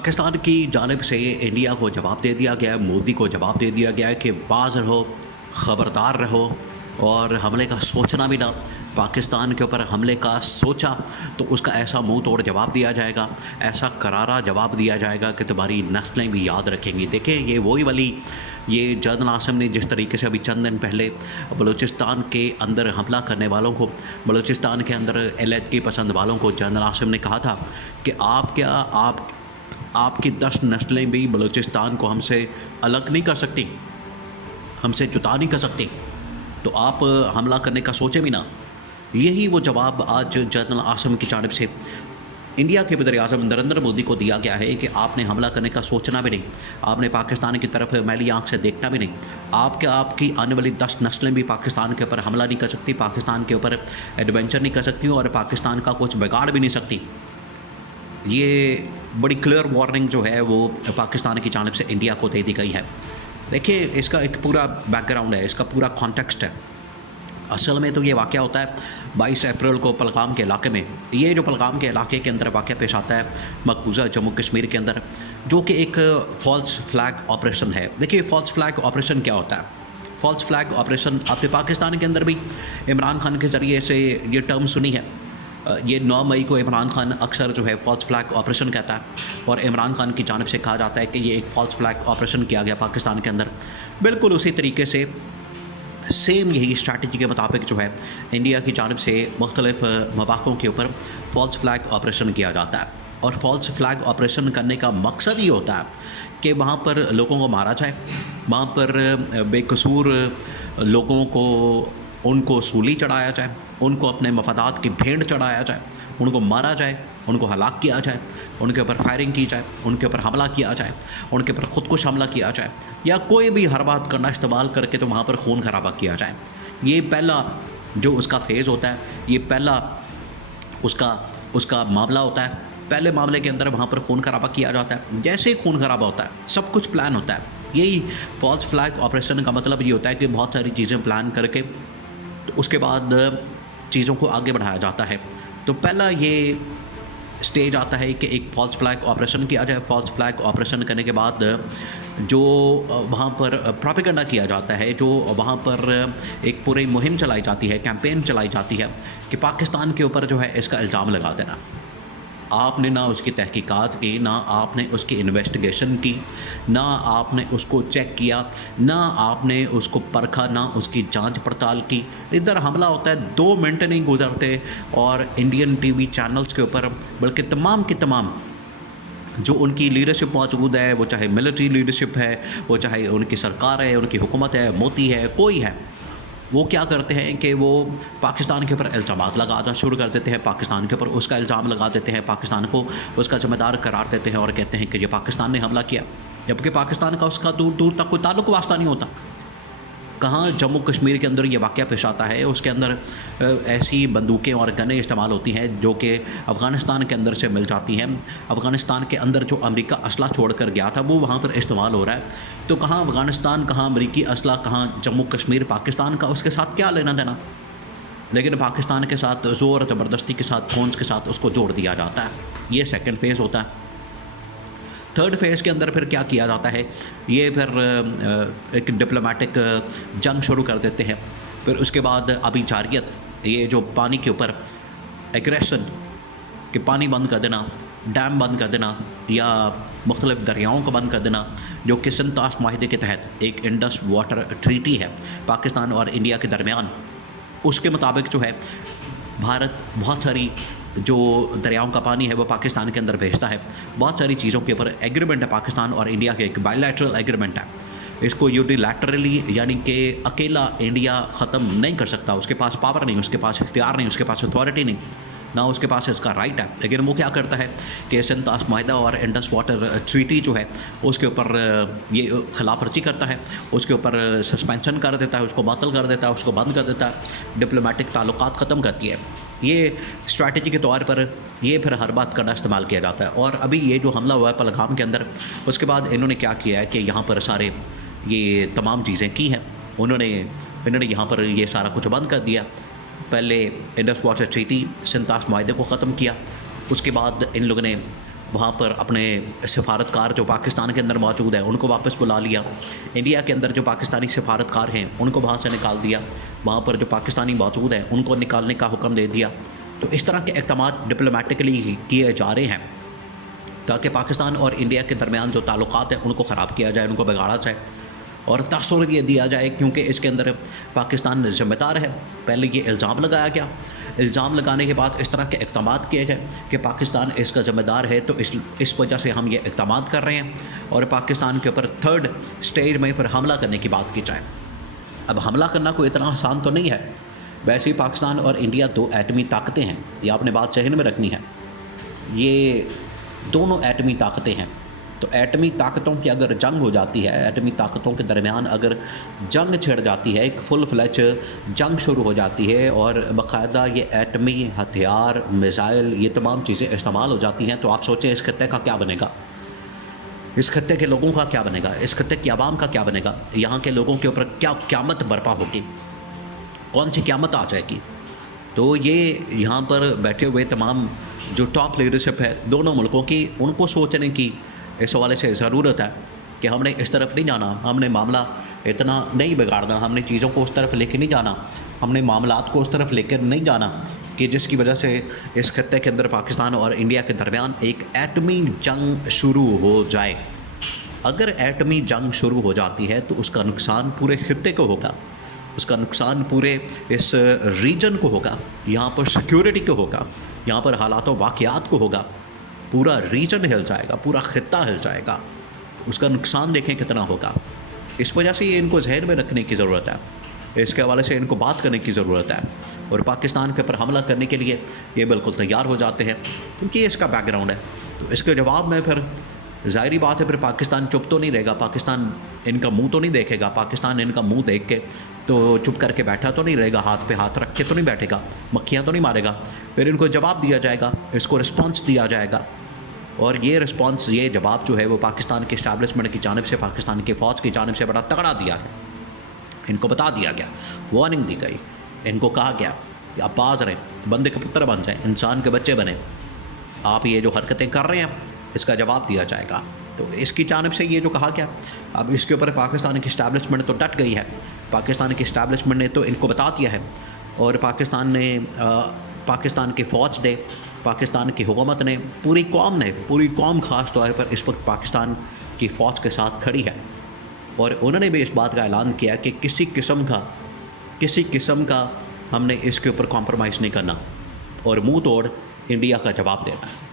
पाकिस्तान की जानिब से इंडिया को जवाब दे दिया गया है, मोदी को जवाब दे दिया गया है कि बाज रहो, ख़बरदार रहो और हमले का सोचना भी ना। पाकिस्तान के ऊपर हमले का सोचा तो उसका ऐसा मुंह तोड़ जवाब दिया जाएगा, ऐसा करारा जवाब दिया जाएगा कि तुम्हारी नस्लें भी याद रखेंगी। देखिए ये वही वाली, ये जनरल आसिम ने जिस तरीके से अभी चंद दिन पहले बलूचिस्तान के अंदर हमला करने वालों को, बलूचिस्तान के अंदर अलहदगी पसंद वालों को जनरल आसिम ने कहा था कि आपकी 10 नस्लें भी बलूचिस्तान को हमसे अलग नहीं कर सकती, हमसे जुदा नहीं कर सकती, तो आप हमला करने का सोचे भी ना। यही वो जवाब आज जनरल आसिम की जानिब से इंडिया के वज़ीर-ए-आज़म नरेंद्र मोदी को दिया गया है कि आपने हमला करने का सोचना भी नहीं, आपने पाकिस्तान की तरफ मैली आंख से देखना भी नहीं। आपकी आने वाली 10 नस्लें भी पाकिस्तान के ऊपर हमला नहीं कर सकती, पाकिस्तान के ऊपर एडवेंचर नहीं कर सकती और पाकिस्तान का कुछ बिगाड़ भी नहीं सकती। ये बड़ी क्लियर वार्निंग जो है वो पाकिस्तान की जानिब से इंडिया को दे दी गई है। देखिए इसका एक पूरा बैकग्राउंड है, इसका पूरा कॉन्टेक्स्ट है। असल में तो ये वाक़या होता है 22 अप्रैल को पहलगाम के इलाके में। ये जो पहलगाम के इलाके के अंदर वाक़या पेश आता है मकबूजा जम्मू कश्मीर के अंदर, जो कि एक फ़ॉल्स फ्लैग ऑपरेशन है। देखिए फ़ॉल्स फ्लैग ऑपरेशन क्या होता है? फ़ॉल्स फ्लैग ऑपरेशन आपने पाकिस्तान के अंदर भी इमरान खान के ज़रिए से ये टर्म सुनी है। ये 9 मई को इमरान खान अक्सर जो है फ़ॉल्स फ्लैग ऑपरेशन कहता है और इमरान खान की जानिब से कहा जाता है कि ये एक फ़ॉल्स फ्लैग ऑपरेशन किया गया पाकिस्तान के अंदर। बिल्कुल उसी तरीके से सेम यही स्ट्रैटेजी के मुताबिक जो है इंडिया की जानिब से मुख्तलिफ मौक़ों के ऊपर फ़ॉल्स फ्लैग ऑपरेशन किया जाता है। और फ़ॉल्स फ्लैग ऑपरेशन करने का मकसद ये होता है कि वहाँ पर लोगों को मारा जाए, वहाँ पर बेकसूर लोगों को उनको सूली चढ़ाया जाए, उनको अपने मफादात की भेंट चढ़ाया जाए, उनको मारा जाए, उनको हलाक किया जाए, उनके ऊपर फायरिंग की जाए, उनके ऊपर हमला किया जाए, उनके ऊपर ख़ुदकुश हमला किया जाए या कोई भी हर बात करना इस्तेमाल करके तो वहाँ पर खून खराबा किया जाए। ये पहला जो उसका फ़ेज़ होता है, ये पहला उसका मामला होता है। पहले मामले के अंदर वहाँ पर खून खराबा किया जाता है। जैसे ही खून खराबा होता है सब कुछ प्लान होता है। यही फ़ॉल्स फ्लैग ऑपरेशन का मतलब ये होता है कि बहुत सारी चीज़ें प्लान करके तो उसके बाद चीज़ों को आगे बढ़ाया जाता है। तो पहला ये स्टेज आता है कि एक फ़ॉल्स फ्लैग ऑपरेशन किया जाए। फ़ॉल्स फ्लैग ऑपरेशन करने के बाद जो वहाँ पर प्रोपेगेंडा किया जाता है, जो वहाँ पर एक पूरी मुहिम चलाई जाती है, कैंपेन चलाई जाती है कि पाकिस्तान के ऊपर जो है इसका इल्ज़ाम लगा देना। आपने ना उसकी तहकीकात की, ना आपने उसकी इन्वेस्टिगेशन की, ना आपने उसको चेक किया, ना आपने उसको परखा, ना उसकी जांच पड़ताल की। इधर हमला होता है, 2 मिनट नहीं गुजरते और इंडियन टीवी चैनल्स के ऊपर बल्कि तमाम की तमाम जो उनकी लीडरशिप मौजूद है, वो चाहे मिलिट्री लीडरशिप है, वो चाहे उनकी सरकार है, उनकी हुकूमत है, मोदी है, कोई है, वो क्या करते हैं कि वो पाकिस्तान के ऊपर इल्ज़ामात लगाना शुरू कर देते हैं, पाकिस्तान के ऊपर उसका इल्ज़ाम लगा देते हैं, पाकिस्तान को उसका ज़िम्मेदार करार देते हैं और कहते हैं कि ये पाकिस्तान ने हमला किया, जबकि पाकिस्तान का उसका दूर दूर तक कोई ताल्लुक़ वास्ता नहीं होता। कहाँ जम्मू कश्मीर के अंदर ये वाक़या पेश आता है, उसके अंदर ऐसी बंदूकें और गनें इस्तेमाल होती हैं जो कि अफ़गानिस्तान के अंदर से मिल जाती हैं। अफ़गानिस्तान के अंदर जो अमेरिका असला छोड़ कर गया था वो वहाँ पर इस्तेमाल हो रहा है। तो कहाँ अफ़गानिस्तान, कहाँ अमेरिकी असला, कहाँ जम्मू कश्मीर, पाकिस्तान का उसके साथ क्या लेना देना। लेकिन पाकिस्तान के साथ ज़ोर ज़बरदस्ती के साथ, फ़ोन्स के साथ उसको जोड़ दिया जाता है। ये सेकेंड फ़ेज़ होता है। थर्ड फेज़ के अंदर फिर क्या किया जाता है, ये फिर एक डिप्लोमेटिक जंग शुरू कर देते हैं। फिर उसके बाद अभी जारियत, ये जो पानी के ऊपर एग्रेशन कि पानी बंद कर देना, डैम बंद कर देना या मुख्तलिफ दरियाओं को बंद कर देना, जो कि संतास माहिदे के तहत एक इंडस वाटर ट्रीटी है पाकिस्तान और इंडिया के दरमियान। उसके मुताबिक जो है भारत बहुत सारी जो दरियाओं का पानी है वो पाकिस्तान के अंदर भेजता है। बहुत सारी चीज़ों के ऊपर एग्रीमेंट है पाकिस्तान और इंडिया के, एक बायलैटरल एग्रीमेंट है। इसको यूनिलैटरली यानी कि अकेला इंडिया ख़त्म नहीं कर सकता, उसके पास पावर नहीं, उसके पास इख्तियार नहीं, उसके पास अथॉरिटी नहीं, ना उसके पास इसका राइट है। लेकिन वो क्या करता है कि संतास माहिदा और इंडस वाटर ट्रीटी जो है उसके ऊपर ये खिलाफ वर्जी करता है, उसके ऊपर सस्पेंशन कर देता है, उसको बातल कर देता है, उसको बंद कर देता है, डिप्लोमेटिक ताल्लुकात ख़त्म करती है। ये स्ट्रैटेजी के तौर पर ये फिर हर बात करना इस्तेमाल किया जाता है। और अभी ये जो हमला हुआ है पहलगाम के अंदर, उसके बाद इन्होंने क्या किया है कि यहाँ पर सारे ये तमाम चीज़ें की हैं। इन्होंने यहाँ पर ये सारा कुछ बंद कर दिया। पहले इंडस वाटर ट्रीटी, संतास माहिदे को ख़त्म किया। उसके बाद इन लोगों ने वहाँ पर अपने सफारतकार जो पाकिस्तान के अंदर मौजूद है उनको वापस बुला लिया। इंडिया के अंदर जो पाकिस्तानी सफारतकार हैं उनको वहाँ से निकाल दिया। वहाँ पर जो पाकिस्तानी मौजूद हैं उनको निकालने का हुक्म दे दिया। तो इस तरह के इक़दाम डिप्लोमेटिकली किए जा रहे हैं ताकि पाकिस्तान और इंडिया के दरमियान जो ताल्लुकात हैं उनको ख़राब किया जाए, उनको बिगाड़ा जाए और तसव्वुर ये दिया जाए, क्योंकि इसके अंदर पाकिस्तान ज़िम्मेदार है। पहले ये इल्ज़ाम लगाया गया, इल्ज़ाम लगाने के बाद इस तरह के इक़दाम किए गए कि पाकिस्तान इसका ज़िम्मेदार है, तो इस वजह से हम ये इक़दाम कर रहे हैं और पाकिस्तान के ऊपर थर्ड स्टेज में फिर हमला करने की बात की जाए। अब हमला करना कोई इतना आसान तो नहीं है। वैसे ही पाकिस्तान और इंडिया दो एटमी ताकतें हैं, ये आपने बात जहन में रखनी है। ये दोनों एटमी ताकतें हैं, तो एटमी ताकतों की अगर जंग हो जाती है, एटमी ताकतों के दरमियान अगर जंग छिड़ जाती है, एक फुल फ्लैच जंग शुरू हो जाती है और बाकायदा ये एटमी हथियार, मिसाइल, ये तमाम चीज़ें इस्तेमाल हो जाती हैं, तो आप सोचें इस खत्ते का क्या बनेगा, इस खत्ते के लोगों का क्या बनेगा, इस खत्ते की आवाम का क्या बनेगा, यहाँ के लोगों के ऊपर क्या क़यामत बर्पा होगी, कौन सी क़यामत आ जाएगी। तो ये यहाँ पर बैठे हुए तमाम जो टॉप लीडरशिप है दोनों मुल्कों की, उनको सोचने की इस हवाले से ज़रूरत है कि हमने इस तरफ नहीं जाना, हमने मामला इतना नहीं बिगाड़ना, हमने चीज़ों को उस तरफ लेके नहीं जाना, हमने मामलात को उस तरफ लेकर नहीं जाना कि जिसकी वजह से इस खत्ते के अंदर पाकिस्तान और इंडिया के दरमियान एक एटमी जंग शुरू हो जाए। अगर एटमी जंग शुरू हो जाती है तो उसका नुकसान पूरे खत्ते को होगा, उसका नुकसान पूरे इस रीजन को होगा, यहाँ पर सिक्योरिटी को होगा, यहाँ पर हालात व वाक़यात को होगा। पूरा रीजन हिल जाएगा, पूरा खित्ता हिल जाएगा, उसका नुकसान देखें कितना होगा। इस वजह से ये इनको जहन में रखने की ज़रूरत है, इसके हवाले से इनको बात करने की ज़रूरत है और पाकिस्तान के ऊपर हमला करने के लिए ये बिल्कुल तैयार हो जाते हैं, क्योंकि इसका बैकग्राउंड है। तो इसके जवाब में फिर ज़ाहिरी बात है फिर पाकिस्तान चुप तो नहीं रहेगा, पाकिस्तान इनका मुंह तो नहीं देखेगा, पाकिस्तान इनका मुंह देख के तो चुप करके बैठा तो नहीं रहेगा, हाथ पे हाथ रख के तो नहीं बैठेगा, मक्खियाँ तो नहीं मारेगा। फिर इनको जवाब दिया जाएगा, इसको रिस्पॉन्स दिया जाएगा और ये रिस्पॉन्स, ये जवाब जो है वो पाकिस्तान के इस्टेब्लिशमेंट की जानिब से, पाकिस्तान की फ़ौज की जानिब से बड़ा तगड़ा दिया है। इनको बता दिया गया, वार्निंग दी गई, इनको कहा गया कि आप बाज रहें, बंदे के पुत्र बन जाएं, इंसान के बच्चे बने, आप ये जो हरकतें कर रहे हैं इसका जवाब दिया जाएगा। तो इसकी जानिब से ये जो कहा गया, अब इसके ऊपर पाकिस्तान की इस्टेब्लिशमेंट तो डट गई है, पाकिस्तान की इस्टेब्लिशमेंट ने तो इनको बता दिया है और पाकिस्तान ने, पाकिस्तान की फ़ौज ने, पाकिस्तान की हुकूमत ने, पूरी कौम ने, पूरी कौम ख़ास तौर पर इस वक्त पाकिस्तान की फ़ौज के साथ खड़ी है और उन्होंने भी इस बात का ऐलान किया कि किसी किस्म का हमने इसके ऊपर कॉम्प्रोमाइज़ नहीं करना और मुंह तोड़ इंडिया का जवाब देना है।